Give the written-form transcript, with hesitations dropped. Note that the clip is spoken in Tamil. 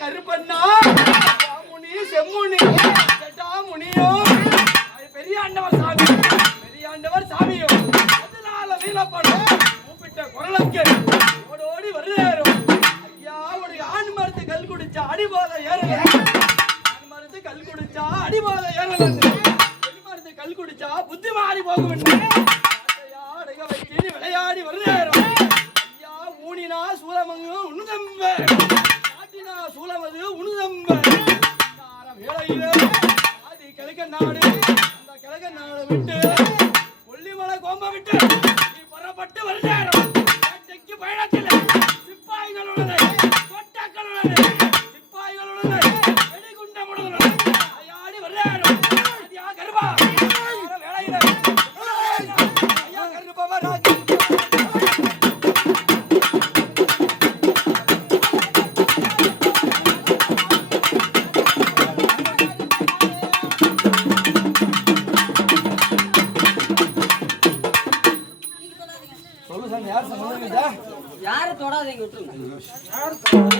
கருப்பண்ணா முனி செம்முனி முனியோ பெரிய ஆண்டவர் சாமி பெரிய ஆண்டவர் சாமியோ அதனால வீரப்படும் கூப்பிட்ட குரலுக்கு ஓடோடி வருதேரும் ஐயா உனக்கு ஆண் மரத்து கல் குடிச்சா அடிபோத ஏறல ஆண் மரத்து கல் குடிச்சா அடிபோத ஏறல பெண் மரத்து கல் குடிச்சா புத்தி மாறி போகும் அடைக வைத்து விளையாடி வருதேரும் ஐயா ஊனினா சூலமங்கு உண்ணுதம்ப சூலமது உணுதம்ப வேளையிலே ஆதி கிழக்க நாடு அந்த கிழக்க நாடு விட்டு கொல்லிமலை கோம்ப விட்டு நீ புறப்பட்டு வருடேரம் வேட்டைக்கு பயணத்தில் சிப்பாய்களுடனே கொட்டக்களுடனே சிப்பாய்களுடனே வெடிகுண்டமுடனே ஐயாடி வருடேரம் ஐயா கருப்பா வேளையிலே ஐயா கருப்பவராஜ் யாரை தொடாதீங்க விட்டுருங்க.